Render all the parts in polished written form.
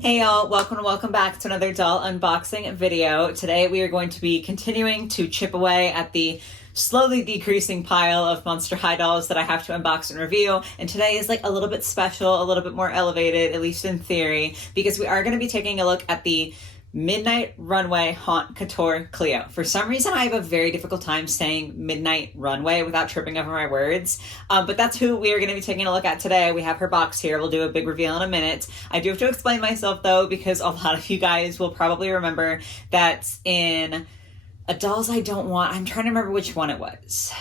Hey y'all, welcome back to another doll unboxing video. Today we are going to be continuing to chip away at the slowly decreasing pile of Monster High dolls that I have to unbox and review. And today is like a little bit special, a little bit more elevated, at least in theory, because we are going to be taking a look at the Midnight Runway Haunt Couture Cleo. For some reason, I have a very difficult time saying Midnight Runway without tripping over my words, but that's who we are going to be taking a look at today. We have her box here. We'll do a big reveal in a minute. I do have to explain myself, though, because a lot of you guys will probably remember that in a Dolls I Don't Want, I'm trying to remember which one it was.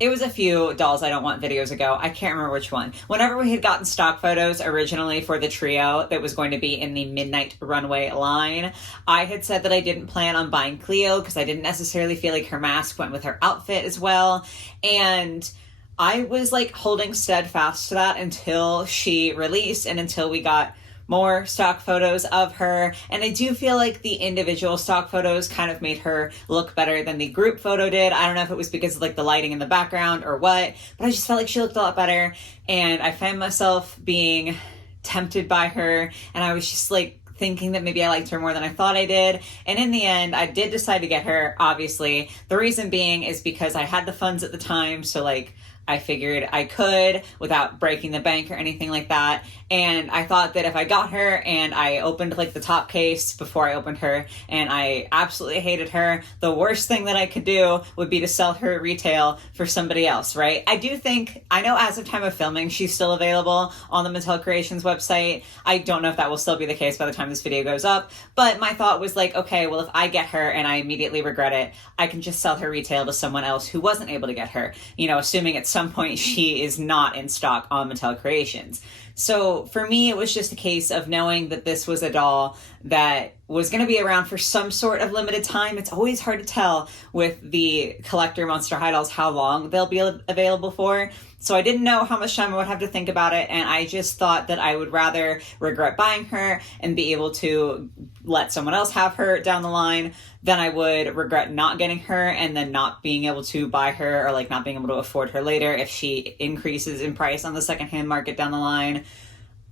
It was a few Dolls I Don't Want videos ago. I can't remember which one. Whenever we had gotten stock photos originally for the trio that was going to be in the Midnight Runway line, I had said that I didn't plan on buying Cleo because I didn't necessarily feel like her mask went with her outfit as well. And I was like holding steadfast to that until she released and until we got more stock photos of her. And I do feel like the individual stock photos kind of made her look better than the group photo did. I don't know if it was because of like the lighting in the background or what, but I just felt like she looked a lot better. And I found myself being tempted by her. And I was just like thinking that maybe I liked her more than I thought I did. And in the end, I did decide to get her, obviously. The reason being is because I had the funds at the time. So like, I figured I could without breaking the bank or anything like that. And I thought that if I got her and I opened like the top case before I opened her and I absolutely hated her, the worst thing that I could do would be to sell her at retail for somebody else, right? I know as of time of filming, she's still available on the Mattel Creations website. I don't know if that will still be the case by the time this video goes up, but my thought was like, okay, well, if I get her and I immediately regret it, I can just sell her retail to someone else who wasn't able to get her, you know, assuming it's some point she is not in stock on Mattel Creations. So for me, it was just a case of knowing that this was a doll that was going to be around for some sort of limited time. It's always hard to tell with the collector Monster High dolls how long they'll be available for. So I didn't know how much time I would have to think about it, and I just thought that I would rather regret buying her and be able to let someone else have her down the line than I would regret not getting her and then not being able to buy her or like not being able to afford her later if she increases in price on the secondhand market down the line.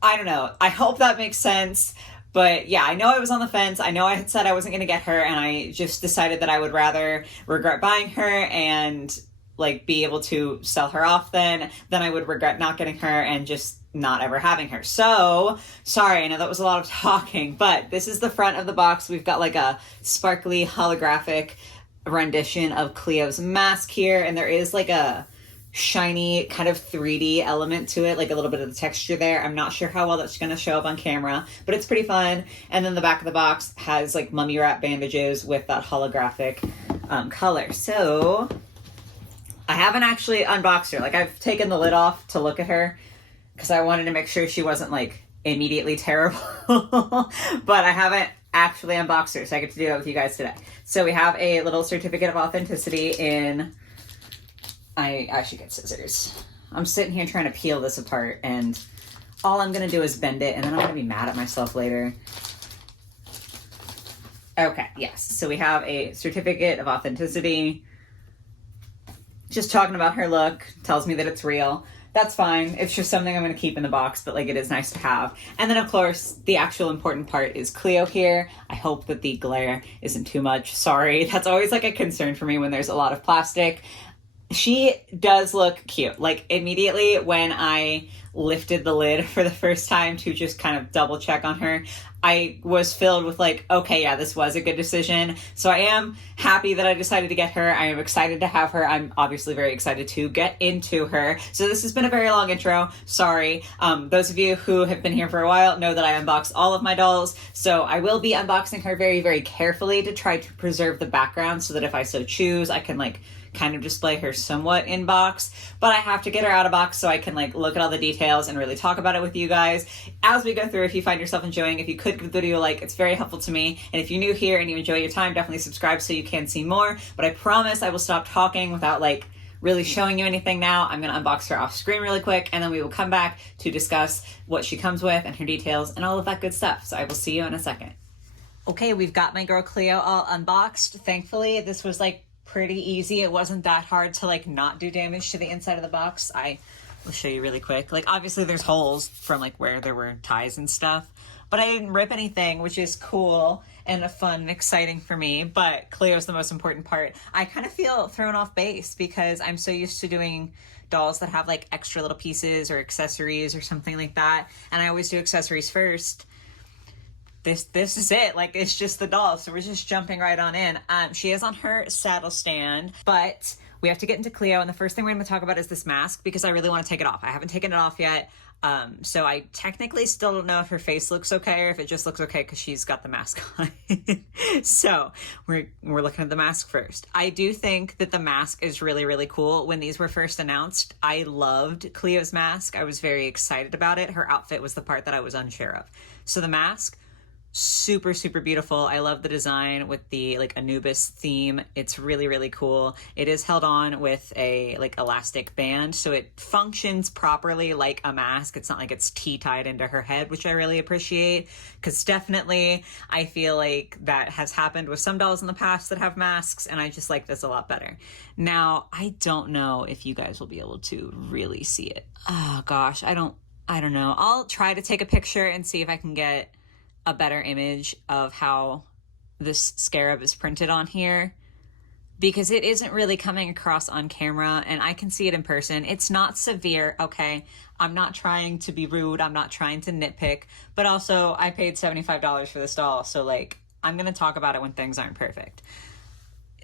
I don't know. I hope that makes sense. But yeah, I know I was on the fence. I know I had said I wasn't going to get her, and I just decided that I would rather regret buying her and like be able to sell her off than I would regret not getting her and just not ever having her. So, sorry, I know that was a lot of talking, but this is the front of the box. We've got like a sparkly holographic rendition of Cleo's mask here, and there is like a shiny kind of 3D element to it, like a little bit of the texture there. I'm not sure how well that's going to show up on camera, but it's pretty fun. And then the back of the box has like mummy wrap bandages with that holographic color. So I haven't actually unboxed her. Like, I've taken the lid off to look at her because I wanted to make sure she wasn't like immediately terrible, but I haven't actually unboxed her, so I get to do that with you guys today. So we have a little certificate of authenticity in, I should get scissors. I'm sitting here trying to peel this apart, and all I'm going to do is bend it, and then I'm going to be mad at myself later. Okay, yes. So we have a certificate of authenticity. Just talking about her look tells me that it's real. That's fine. It's just something I'm going to keep in the box, but like it is nice to have. And then of course, the actual important part is Cleo here. I hope that the glare isn't too much. Sorry. That's always like a concern for me when there's a lot of plastic. She does look cute. Like immediately when I lifted the lid for the first time to just kind of double check on her, I was filled with like, okay, yeah, this was a good decision. So I am happy that I decided to get her. I am excited to have her. I'm obviously very excited to get into her. So this has been a very long intro. Sorry. Those of you who have been here for a while know that I unbox all of my dolls. So I will be unboxing her very, very carefully to try to preserve the background so that if I so choose, I can like kind of display her somewhat in box, but I have to get her out of box so I can like look at all the details and really talk about it with you guys as we go through. If you find yourself enjoying, if you could give the video a like, it's very helpful to me. And if you're new here and you enjoy your time, definitely subscribe so you can see more. But I promise I will stop talking without like really showing you anything now. I'm going to unbox her off screen really quick, and then we will come back to discuss what she comes with and her details and all of that good stuff. So I will see you in a second. Okay, we've got my girl Cleo all unboxed. Thankfully, this was like pretty easy. It wasn't that hard to like not do damage to the inside of the box. I will show you really quick. Like obviously there's holes from like where there were ties and stuff, but I didn't rip anything, which is cool and fun and exciting for me. But Cleo's the most important part. I kind of feel thrown off base because I'm so used to doing dolls that have like extra little pieces or accessories or something like that, and I always do accessories first. This is it. Like, it's just the doll, so we're just jumping right on in. She is on her saddle stand, but we have to get into Cleo, and the first thing we're going to talk about is this mask, because I really want to take it off. I haven't taken it off yet, so I technically still don't know if her face looks okay or if it just looks okay because she's got the mask on. So we're looking at the mask first. I do think that the mask is really, really cool. When these were first announced, I loved Cleo's mask. I was very excited about it. Her outfit was the part that I was unsure of. So the mask, super, super beautiful. I love the design with the like Anubis theme. It's really, really cool. It is held on with a like elastic band, so it functions properly like a mask. It's not like it's tied into her head, which I really appreciate, because definitely I feel like that has happened with some dolls in the past that have masks, and I just like this a lot better. Now, I don't know if you guys will be able to really see it. Oh gosh, I don't know. I'll try to take a picture and see if I can get a better image of how this scarab is printed on here, because it isn't really coming across on camera, and I can see it in person. It's not severe, okay? I'm not trying to be rude. I'm not trying to nitpick, but also I paid $75 for this doll, so like, I'm gonna talk about it when things aren't perfect.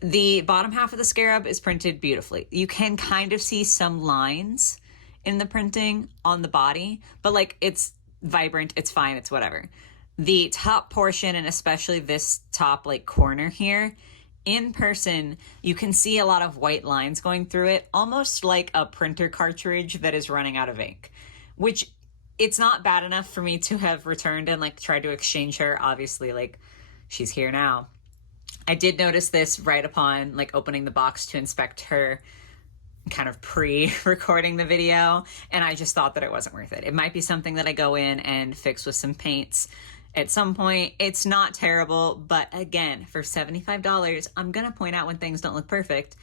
The bottom half of the scarab is printed beautifully. You can kind of see some lines in the printing on the body, but like, it's vibrant, it's fine, it's whatever. The top portion, and especially this top like corner here, in person, you can see a lot of white lines going through it, almost like a printer cartridge that is running out of ink, which it's not bad enough for me to have returned and like tried to exchange her. Obviously, like, she's here now. I did notice this right upon like opening the box to inspect her, kind of pre-recording the video, and I just thought that it wasn't worth it. It might be something that I go in and fix with some paints at some point. It's not terrible, but again, for $75, I'm gonna point out when things don't look perfect,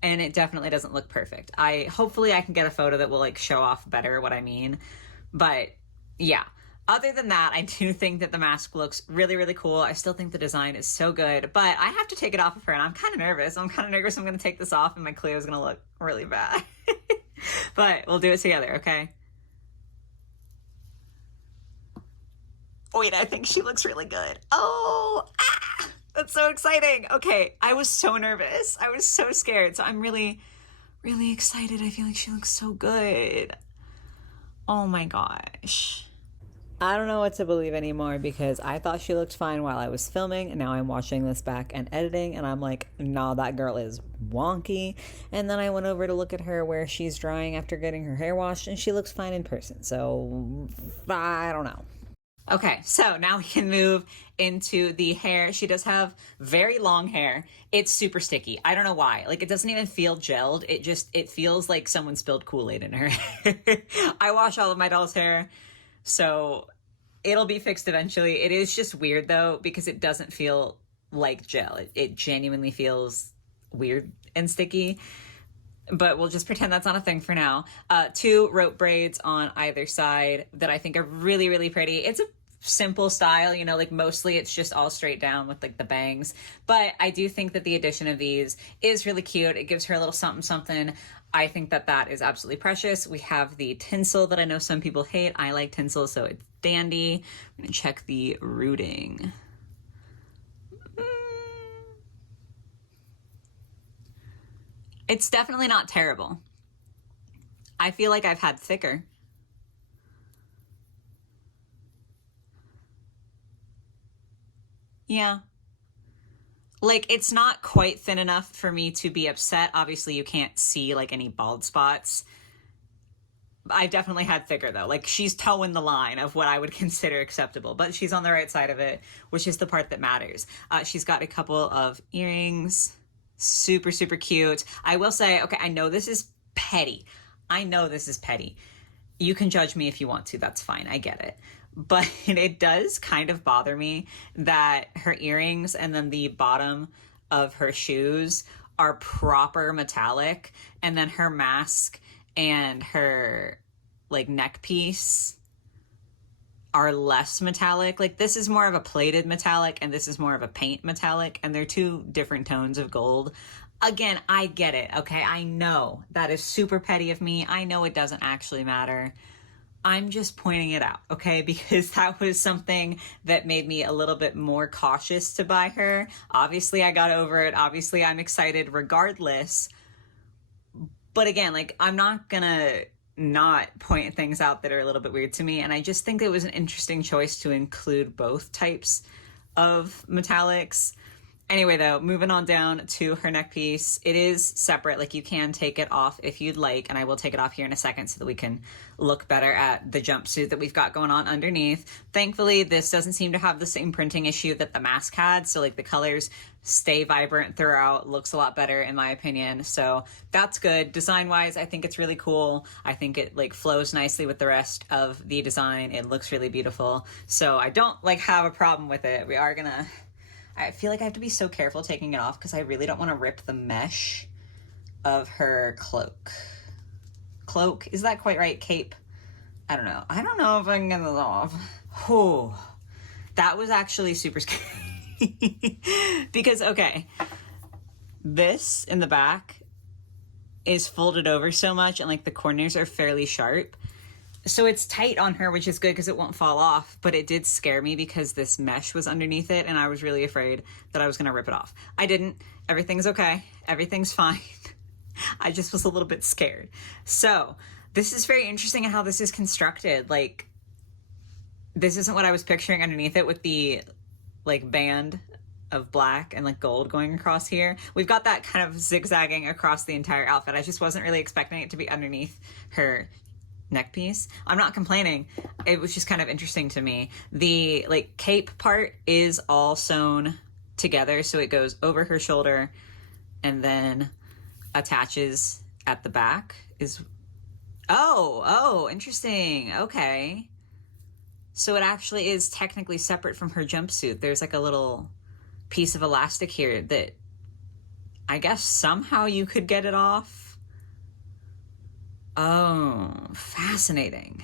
and it definitely doesn't look perfect. Hopefully I can get a photo that will like show off better what I mean, but yeah. Other than that, I do think that the mask looks really, really cool. I still think the design is so good, but I have to take it off of her, and I'm kind of nervous. I'm gonna take this off and my Cleo's gonna look really bad. But we'll do it together, okay? Wait, I think she looks really good. Oh, that's so exciting. Okay, I was so nervous. I was so scared. So I'm really, really excited. I feel like she looks so good. Oh my gosh. I don't know what to believe anymore, because I thought she looked fine while I was filming, and now I'm watching this back and editing, and I'm like, nah, that girl is wonky. And then I went over to look at her where she's drying after getting her hair washed, and she looks fine in person. So I don't know. Okay, so now we can move into the hair. She does have very long hair. It's super sticky. I don't know why. Like, it doesn't even feel gelled. It feels like someone spilled Kool-Aid in her hair. I wash all of my doll's hair, so it'll be fixed eventually. It is just weird though, because it doesn't feel like gel. It genuinely feels weird and sticky, but we'll just pretend that's not a thing for now. 2 rope braids on either side that I think are really, really pretty. It's a simple style, you know, like mostly it's just all straight down with like the bangs, but I do think that the addition of these is really cute. It gives her a little something something. I think that that is absolutely precious. We have the tinsel that I know some people hate. I like tinsel, so it's dandy. I'm gonna check the rooting. It's definitely not terrible. I feel like I've had thicker. Yeah. Like, it's not quite thin enough for me to be upset. Obviously, you can't see like any bald spots. I've definitely had thicker though. Like, she's towing the line of what I would consider acceptable, but she's on the right side of it, which is the part that matters. She's got a couple of earrings. Super, super cute. I will say, okay, I know this is petty. You can judge me if you want to. That's fine. I get it. But it does kind of bother me that her earrings and then the bottom of her shoes are proper metallic, and then her mask and her like neck piece are less metallic. Like this is more of a plated metallic and this is more of a paint metallic, and they're two different tones of gold. Again, I get it, okay? I know that is super petty of me. I know it doesn't actually matter. I'm just pointing it out, okay? Because that was something that made me a little bit more cautious to buy her. Obviously, I got over it. Obviously, I'm excited regardless. But again, like, I'm not gonna not point things out that are a little bit weird to me. And I just think it was an interesting choice to include both types of metallics. Anyway, though, moving on down to her neck piece, it is separate. Like, you can take it off if you'd like, and I will take it off here in a second so that we can look better at the jumpsuit that we've got going on underneath. Thankfully, this doesn't seem to have the same printing issue that the mask had, so like the colors stay vibrant throughout, looks a lot better in my opinion, so that's good. Design-wise, I think it's really cool. I think it like flows nicely with the rest of the design. It looks really beautiful, so I don't like have a problem with it. We are gonna... I feel like I have to be so careful taking it off because I really don't want to rip the mesh of her cloak. Cloak? Is that quite right? Cape? I don't know. I don't know if I can get this off. Oh, that was actually super scary. Because, okay, this in the back is folded over so much and like the corners are fairly sharp. So it's tight on her, which is good because it won't fall off, but it did scare me because this mesh was underneath it and I was really afraid that I was going to rip it off. I didn't. Everything's okay. Everything's fine. I just was a little bit scared. So this is very interesting in how this is constructed. Like, this isn't what I was picturing underneath it with the like band of black and like gold going across here. We've got that kind of zigzagging across the entire outfit. I just wasn't really expecting it to be underneath her neck piece. I'm not complaining. It was just kind of interesting to me. The like cape part is all sewn together, so it goes over her shoulder and then attaches at the back. Oh, interesting. Okay. So it actually is technically separate from her jumpsuit. There's like a little piece of elastic here that I guess somehow you could get it off. Oh, fascinating.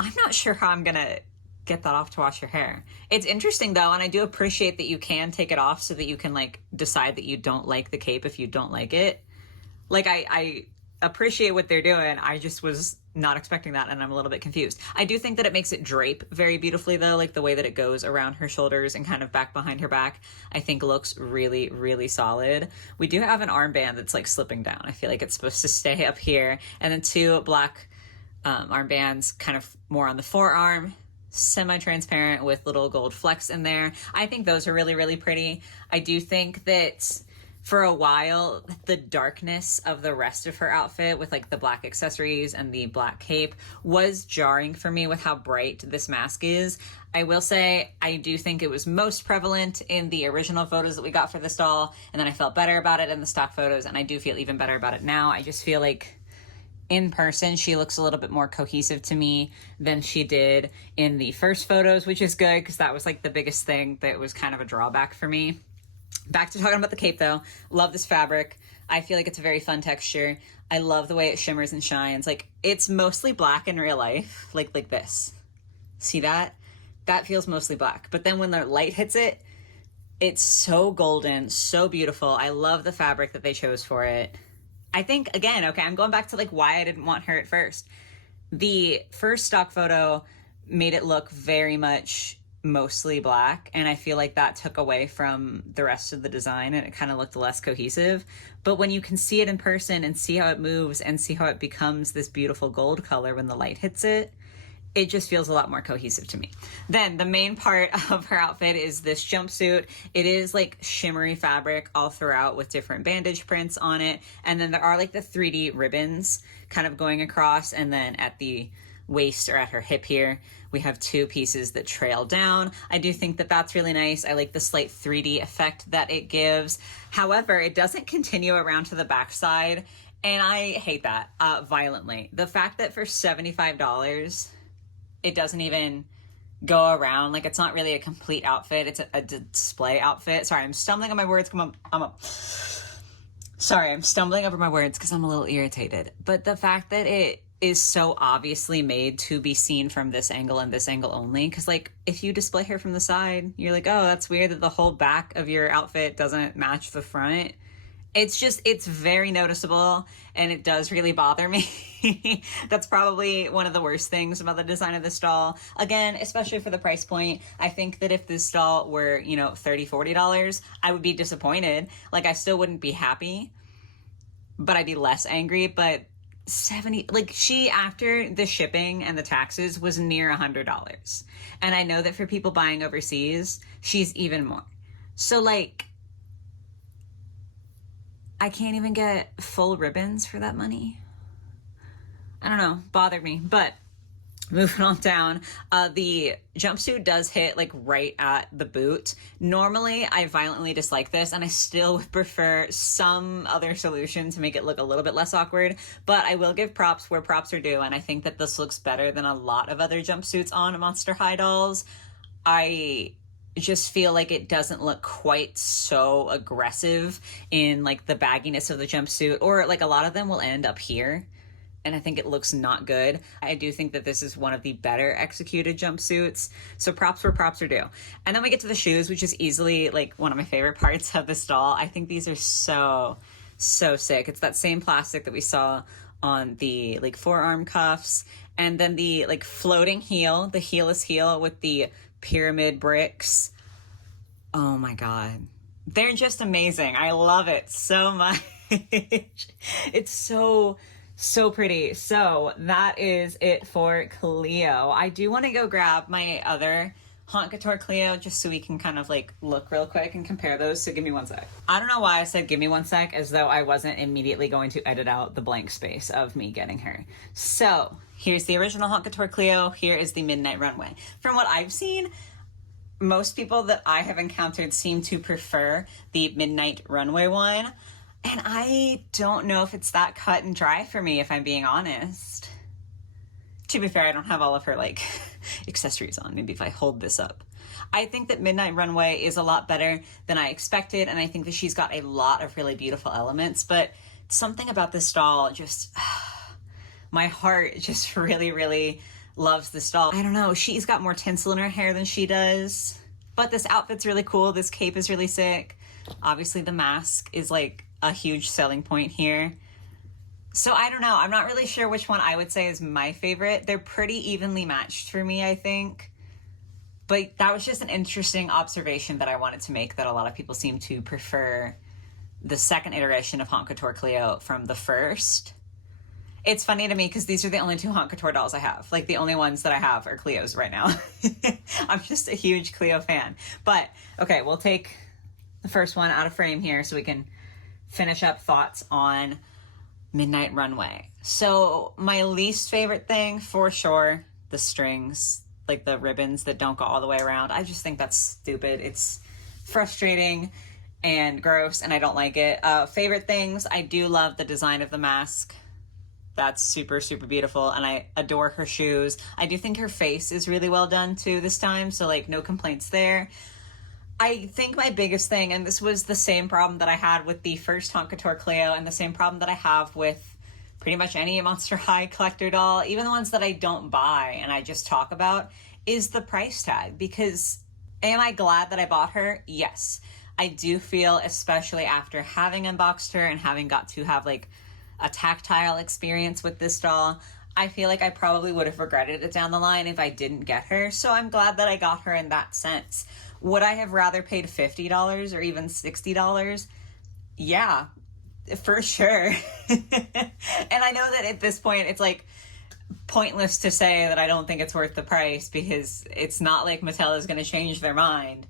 I'm not sure how I'm gonna get that off to wash your hair. It's interesting though, and I do appreciate that you can take it off so that you can like decide that you don't like the cape if you don't like it. Like I appreciate what they're doing. I just was not expecting that and I'm a little bit confused. I do think that it makes it drape very beautifully though, like the way that it goes around her shoulders and kind of back behind her back, I think looks really, really solid. We do have an armband that's like slipping down. I feel like it's supposed to stay up here. And then two black armbands kind of more on the forearm, semi-transparent with little gold flecks in there. I think those are really, really pretty. I do think that for a while, the darkness of the rest of her outfit with like the black accessories and the black cape was jarring for me with how bright this mask is. I will say, I do think it was most prevalent in the original photos that we got for this doll, and then I felt better about it in the stock photos, and I do feel even better about it now. I just feel like in person, she looks a little bit more cohesive to me than she did in the first photos, which is good because that was like the biggest thing that was kind of a drawback for me. Back to talking about the cape though. Love this fabric. I feel like it's a very fun texture. I love the way it shimmers and shines. Like, it's mostly black in real life, like this. See that? That feels mostly black. But then when the light hits it, it's so golden, so beautiful. I love the fabric that they chose for it. I think, again, okay, I'm going back to like why I didn't want her at first. The first stock photo made it look very much mostly black, and I feel like that took away from the rest of the design and it kind of looked less cohesive. But when you can see it in person and see how it moves and see how it becomes this beautiful gold color when the light hits it, it just feels a lot more cohesive to me. Then the main part of her outfit is this jumpsuit. It is like shimmery fabric all throughout with different bandage prints on it, and then there are like the 3D ribbons kind of going across, and then at the waist or at her hip here, we have two pieces that trail down. I do think that that's really nice. I like the slight 3D effect that it gives. However, it doesn't continue around to the backside, and I hate that violently. The fact that for $75, it doesn't even go around, like it's not really a complete outfit, it's a display outfit. Sorry, I'm stumbling on my words. Sorry, I'm stumbling over my words because I'm a little irritated. But the fact that it is so obviously made to be seen from this angle and this angle only. Because, like, if you display her from the side, you're like, oh, that's weird that the whole back of your outfit doesn't match the front. It's very noticeable, and it does really bother me. That's probably one of the worst things about the design of this doll. Again, especially for the price point, I think that if this doll were, you know, $30, $40, I would be disappointed. Like, I still wouldn't be happy, but I'd be less angry. But 70, like, she, after the shipping and the taxes, was near $100. And I know that for people buying overseas, she's even more. So, like, I can't even get full ribbons for that money. I don't know, bothered me. But moving on down, the jumpsuit does hit like right at the boot. Normally, I violently dislike this, and I still would prefer some other solution to make it look a little bit less awkward. But I will give props where props are due, and I think that this looks better than a lot of other jumpsuits on Monster High dolls. I just feel like it doesn't look quite so aggressive in like the bagginess of the jumpsuit, or like a lot of them will end up here, and I think it looks not good. I do think that this is one of the better executed jumpsuits, so props where props are due. And then we get to the shoes, which is easily like one of my favorite parts of this doll. I think these are so sick. It's that same plastic that we saw on the like forearm cuffs, and then the like floating heel, the heelless heel with the pyramid bricks. Oh my god, they're just amazing. I love it so much. It's so pretty. So that is it for Cleo. I do want to go grab my other Haute Couture Cleo just so we can kind of like look real quick and compare those. So give me one sec. I don't know why I said give me one sec, as though I wasn't immediately going to edit out the blank space of me getting her. So here's the original Haute Couture Cleo. Here is the Midnight Runway. From what I've seen, most people that I have encountered seem to prefer the Midnight Runway one. And I don't know if it's that cut and dry for me, if I'm being honest. To be fair, I don't have all of her like accessories on. Maybe if I hold this up. I think that Midnight Runway is a lot better than I expected, and I think that she's got a lot of really beautiful elements, but something about this doll just, my heart just really loves this doll. I don't know, she's got more tinsel in her hair than she does, but this outfit's really cool. This cape is really sick. Obviously the mask is like a huge selling point here. So I don't know, I'm not really sure which one I would say is my favorite. They're pretty evenly matched for me, I think. But that was just an interesting observation that I wanted to make, that a lot of people seem to prefer the second iteration of Haute Couture Cleo from the first. It's funny to me because these are the only two Haute Couture dolls I have. Like, the only ones that I have are Cleos right now. I'm just a huge Cleo fan. But, okay, we'll take the first one out of frame here so we can finish up thoughts on Midnight Runway. So, my least favorite thing, for sure, the strings. Like, the ribbons that don't go all the way around. I just think that's stupid. It's frustrating and gross, and I don't like it. Favorite things, I do love the design of the mask. That's super beautiful, and I adore her shoes. I do think her face is really well done too this time, so like no complaints there. I think my biggest thing, and this was the same problem that I had with the first Haute Couture Cleo, and the same problem that I have with pretty much any Monster High collector doll, even the ones that I don't buy and I just talk about, is the price tag. Because am I glad that I bought her? Yes. I do feel, especially after having unboxed her and having got to have like a tactile experience with this doll, I feel like I probably would have regretted it down the line if I didn't get her. So I'm glad that I got her in that sense. Would I have rather paid $50 or even $60? Yeah, for sure. And I know that at this point it's like pointless to say that I don't think it's worth the price, because it's not like Mattel is going to change their mind.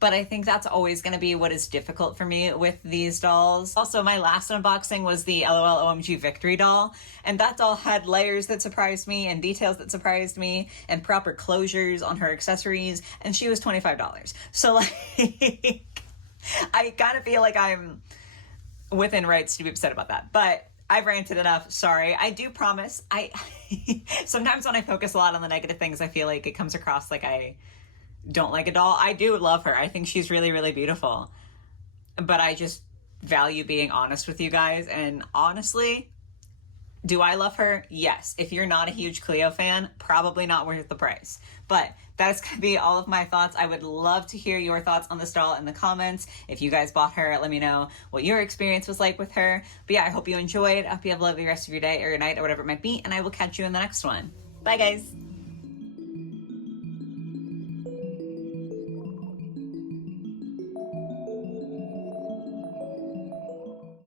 But I think that's always going to be what is difficult for me with these dolls. Also, my last unboxing was the LOL OMG Victory doll. And that doll had layers that surprised me and details that surprised me and proper closures on her accessories. And she was $25. So, like, I kind of feel like I'm within rights to be upset about that. But I've ranted enough. Sorry. I do promise. Sometimes when I focus a lot on the negative things, I feel like it comes across like I don't like a doll. I do love her. I think she's really beautiful. But I just value being honest with you guys. And honestly, Do I love her? Yes. If you're not a huge Cleo fan, probably not worth the price. But that's going to be all of my thoughts. I would love to hear your thoughts on this doll in the comments. If you guys bought her, let me know what your experience was like with her. But yeah, I hope you enjoyed. I hope you have a lovely rest of your day or your night or whatever it might be. And I will catch you in the next one. Bye, guys.